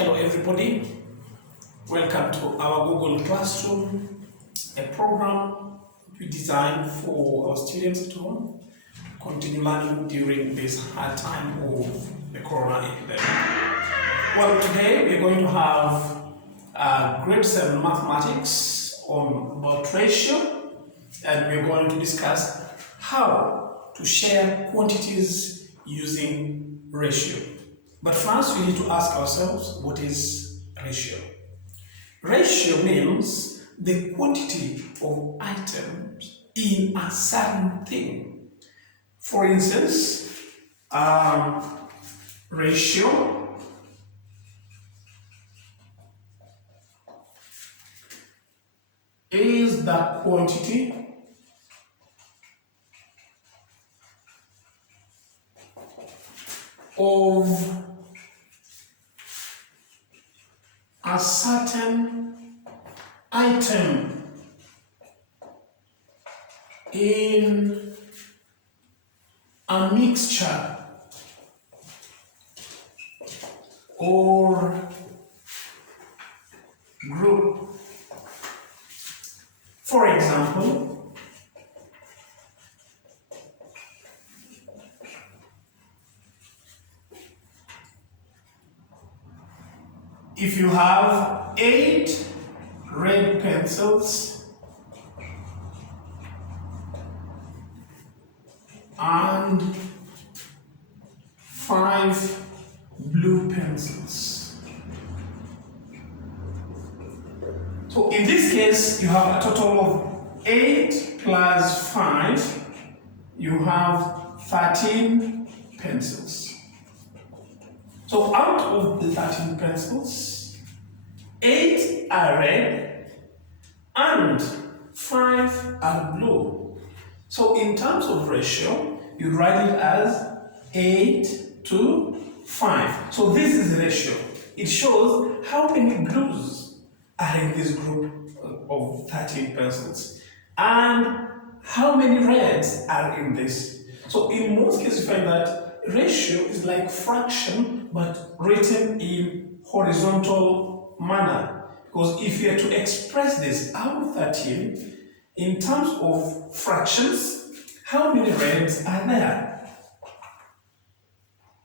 Hello everybody, welcome to our Google Classroom, a program we designed for our students at home to continue learning during this hard time of the corona epidemic. Well, today we're going to have grade 7 mathematics on about ratio, and we're going to discuss how to share quantities using ratio. But first, we need to ask ourselves, what is ratio? Ratio means the quantity of items in a certain thing. For instance, ratio is the quantity of a certain item in a mixture or group. For example, if you have 8 red pencils and 5 blue pencils. So in this case, you have a total of 8 plus 5, you have 13 pencils. So out of the 13 pencils, 8 are red and 5 are blue. So in terms of ratio, you write it as 8 to 5. So this is the ratio. It shows how many blues are in this group of 13 pencils and how many reds are in this. So in most cases, you find that ratio is like fraction but written in horizontal manner. Because if you are to express this out of 13 in terms of fractions, how many reds are there?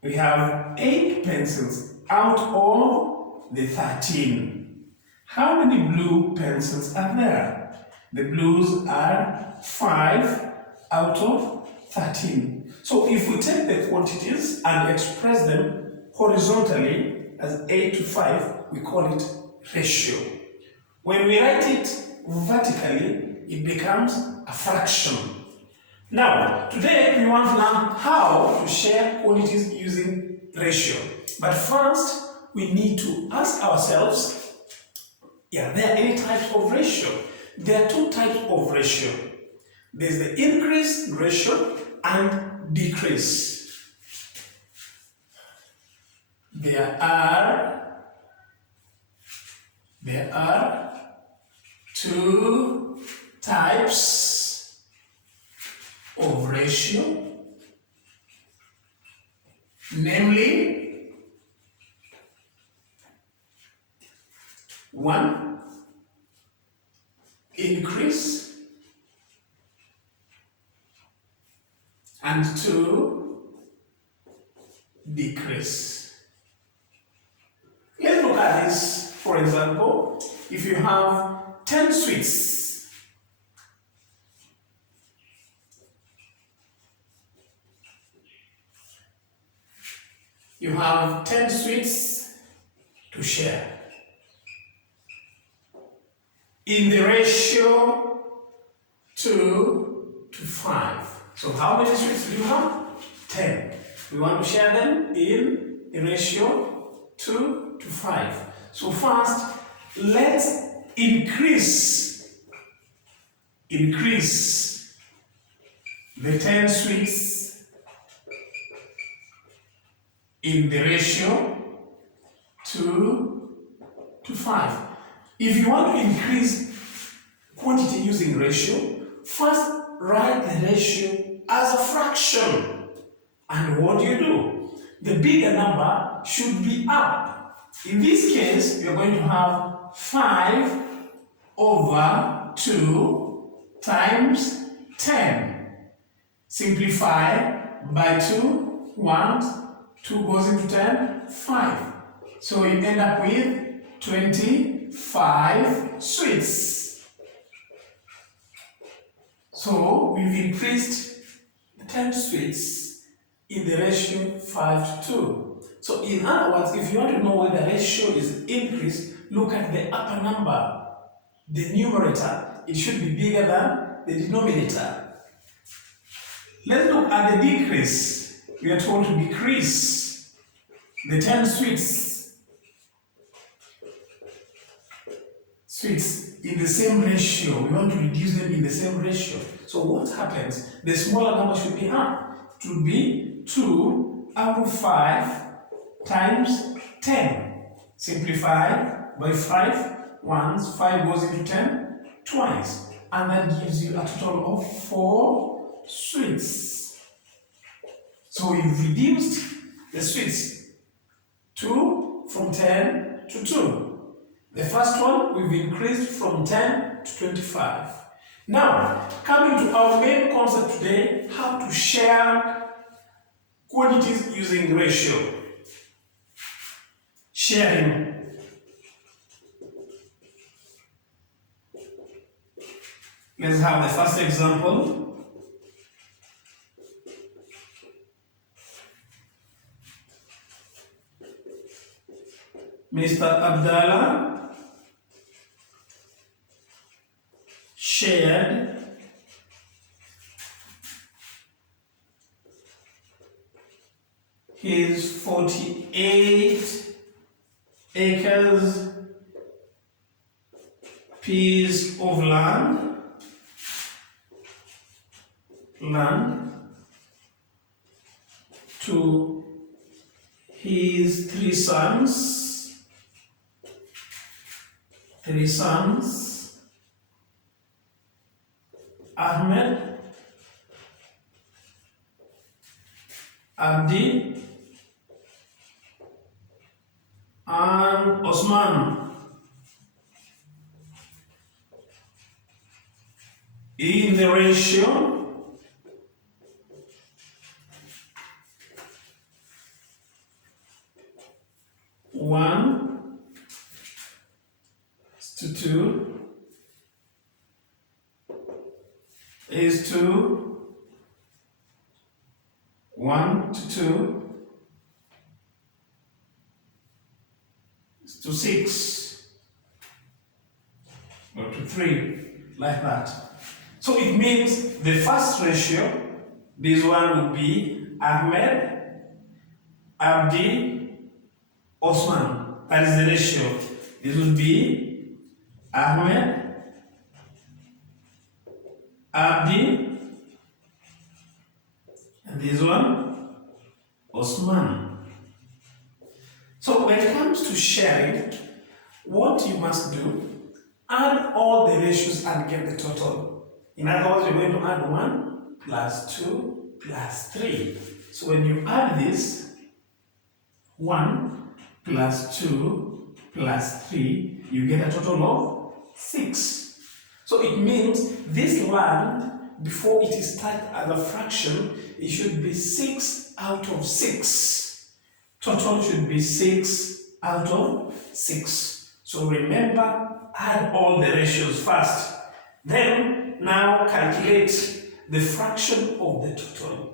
We have 8 pencils out of the 13. How many blue pencils are there? The blues are 5 out of 13. So if we take the quantities and express them horizontally as 8 to 5, we call it ratio. When we write it vertically, it becomes a fraction. Now, today we want to learn how to share quantities using ratio. But first, we need to ask ourselves, are there any types of ratio? There are 2 types of ratio. There's the increase ratio and decrease. There are 2 types of ratio, namely 1, increase, and 2, decrease. Let's look at this. For example, if you have 10 sweets, you have 10 sweets to share in the ratio 2 to 5. So how many sweets do you have? 10. We want to share them in the ratio 2 to 5. So first, let's increase the 10 sweets in the ratio 2 to 5. If you want to increase quantity using ratio, first write the ratio as a fraction. And what do? The bigger number should be up. In this case, we are going to have 5 over 2 times 10. Simplify by 2 ones, 2 goes into 10, 5. So you end up with 25 sweets. So we've increased the 10 sweets in the ratio 5 to 2. So in other words, if you want to know whether the ratio is increased, look at the upper number, the numerator. It should be bigger than the denominator. Let's look at the decrease. We are told to decrease the 10 sweets in the same ratio. We want to reduce them in the same ratio. So what happens? The smaller number should be up. It would be 2 out of 5 times 10. Simplify by 5 once, 5 goes into 10 twice. And that gives you a total of 4 sweets. So we've reduced the sweets from 10 to 2. The first one we've increased from 10 to 25. Now, coming to our main concept today, how to share quantities using ratio. Sharing. Let's have the first example. Mr. Abdallah shared his 48 acres piece of land to his three sons, Ahmed, Abdi, and Osman. In the ratio 1:2 is to 1:2 is to 6 or to 3, like that. So it means the first ratio, this one would be Ahmed, Abdi, Osman. That is the ratio. This would be Ahmed, Abdi, and this one, Osman. So when it comes to sharing, what you must do, add all the ratios and get the total. In other words, you're going to add 1 plus 2 plus 3. So when you add this, 1 plus 2 plus 3, you get a total of 6. So it means this land, before it is typed as a fraction, it should be 6 out of 6. Total should be 6 out of 6. So remember, add all the ratios first. Then, now calculate the fraction of the total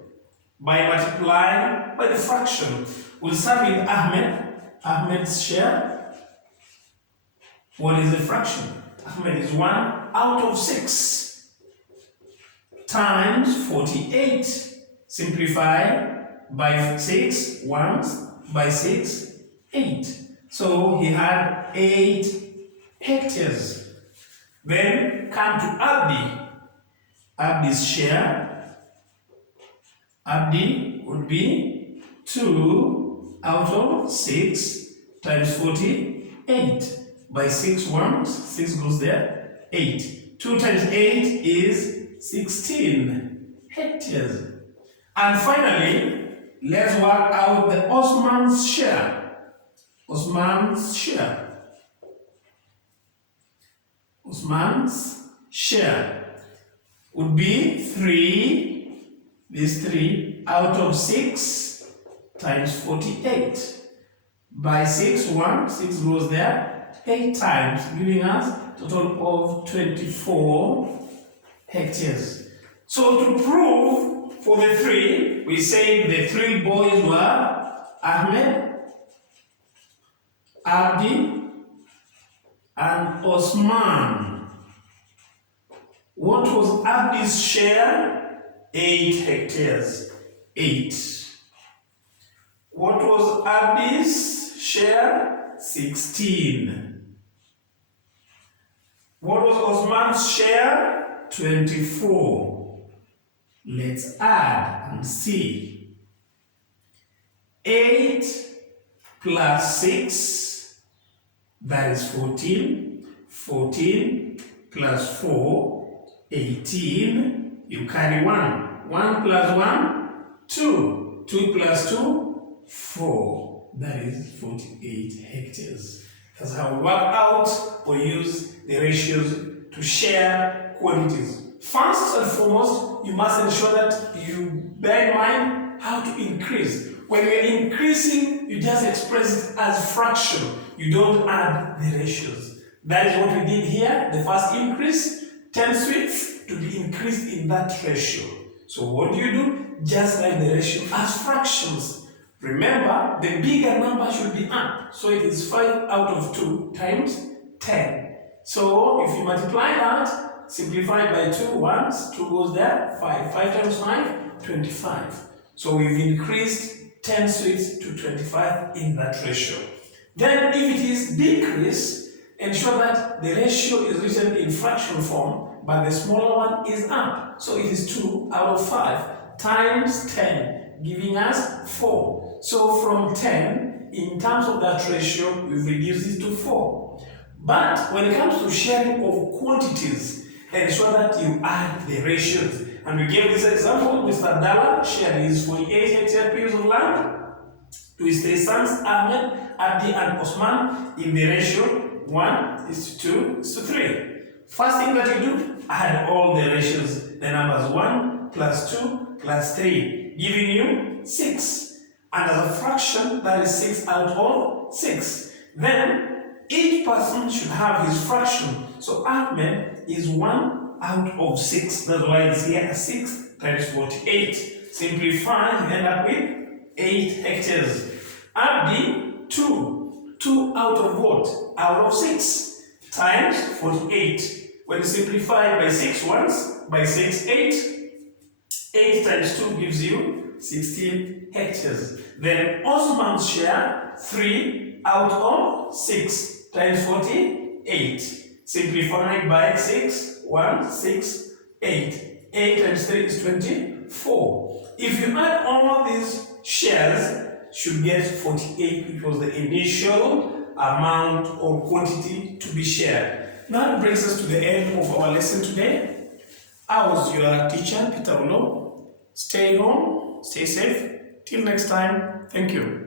by multiplying by the fraction. We'll start with Ahmed's share. What is the fraction? Ahmed is 1 out of 6 times 48. Simplify by 6 once, by 6, 8. So he had 8 hectares. Then come to Abdi. Abdi's share. Abdi would be 2 out of 6 times 48. By 6 ones, 6 goes there, 8. 2 times 8 is 16 hectares. And finally, let's work out the Osman's share. Osman's share. Osman's share would be 3, this 3, out of 6 times 48. By 6, 6 goes there, 8 times, giving us a total of 24 hectares. So to prove for the 3, we say the 3 boys were Ahmed, Abdi, and Osman. What was Abdi's share? 8 hectares. 8. What was Abdi's share? 16. What was Osman's share? 24. Let's add and see. 8 plus 6, that is 14. 14 plus 4, 18. You carry 1. 1 plus 1, 2. 2 plus 2, 4. That is 48 hectares. That's how we work out or use the ratios to share quantities. First and foremost, you must ensure that you bear in mind how to increase. When you're increasing, you just express it as fraction. You don't add the ratios. That is what we did here. The first increase, 10 sweets to be increased in that ratio. So what do? Just write the ratio as fractions. Remember, the bigger number should be up. So it is 5 out of 2 times 10. So if you multiply that, simplify by 2 once, 2 goes there, 5. 5 times 5, 25. So we've increased 10 sweets to 25 in that ratio. Then if it is decrease, ensure that the ratio is written in fraction form, but the smaller one is up. So it is 2 out of 5 times 10, giving us 4. So from 10, in terms of that ratio, we've reduced it to 4. But when it comes to sharing of quantities, ensure that you add the ratios. And we gave this example. Mr. Dalla shared his 48 hectare piece of land to his 3 sons, Ahmed, Abdi, and Osman, in the ratio 1:2:3. First thing that you do, add all the ratios, the numbers 1 plus 2 plus 3, giving you 6. And as a fraction, that is 6 out of 6. Then, each person should have his fraction. So Ahmed is 1 out of 6. That's why it's here as 6 times 48. Simplify, you end up with 8 hectares. Abdi, 2. 2 out of what? Out of 6 times 48. When you simplify by 6 once, by 6, 8. 8 times 2 gives you 16 hectares. Then Osman's share, 3 out of 6 times 48. Simplified by 6, 1, 6, 8. 8 times 3 is 24. If you add all these shares, should get 48, which was the initial amount or quantity to be shared. That brings us to the end of our lesson today. I was your teacher, Peter Oloo. Stay home, stay safe. Till next time, thank you.